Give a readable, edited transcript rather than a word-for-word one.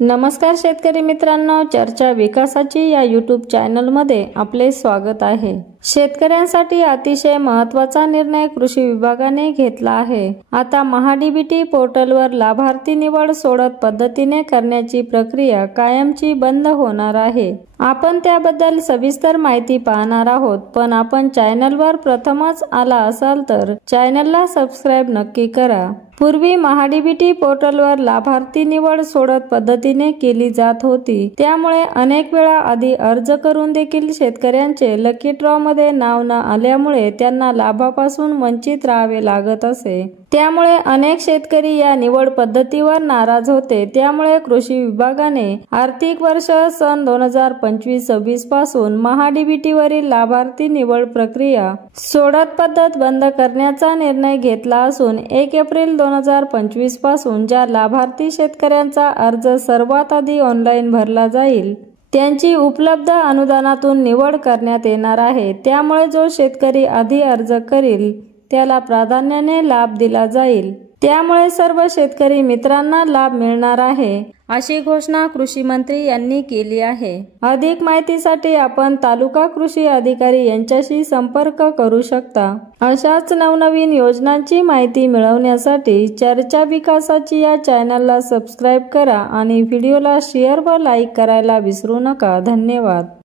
नमस्कार शेतकरी मित्रांनो, चर्चा विकासाची या यूट्यूब चॅनलमध्ये आपले स्वागत आहे। शेतकऱ्यांसाठी अतिशय महत्त्वाचा निर्णय कृषी विभागाने घेतला आहे। आता महाडीबीटी पोर्टलवर लाभार्थी निवड सोडत पद्धतीने करण्याची प्रक्रिया कायमची बंद होणार आहे। आपण त्याबद्दल सविस्तर माहिती पाहणार आहोत, पण आपण चॅनलवर प्रथमच आला असाल तर चॅनलला सबस्क्राइब नक्की करा। पूर्वी महाडीबीटी पोर्टलवर लाभार्थी निवड सोडत पद्धतीने केली जात होती, त्यामुळे अनेक वेळा आधी अर्ज करून देखील शेतकऱ्यांचे लकी ड्रॉ मध्ये नाव न आल्यामुळे त्यांना लाभापासून वंचित राहावे लागत असे। त्यामुळे अनेक शेतकरी या निवड पद्धतीवर नाराज होते। त्यामुळे कृषी विभागाने आर्थिक वर्ष सन 2025-26 पासून महाडीबीटी वरील लाभार्थी निवड प्रक्रिया सोडत पद्धत बंद करण्याचा निर्णय घेतला असून 1 एप्रिल 2025 पासून ज्या लाभार्थी शेतकऱ्यांचा अर्ज सर्वात आधी ऑनलाईन भरला जाईल त्यांची उपलब्ध अनुदानातून निवड करण्यात येणार आहे। त्यामुळे जो शेतकरी आधी अर्ज करील त्याला प्राधान्याने लाभ दिला जाईल। त्यामुळे सर्व शेतकरी मित्रांना लाभ मिळणार आहे, अशी घोषणा कृषी मंत्री यांनी केली आहे। अधिक माहितीसाठी आपण तालुका कृषी अधिकारी यांच्याशी संपर्क करू शकता। अशाच नवनवीन योजनांची माहिती मिळवण्यासाठी चर्चा विकासाची या चॅनलला सबस्क्राइब करा आणि व्हिडिओला शेअर व लाईक करायला विसरू नका। धन्यवाद।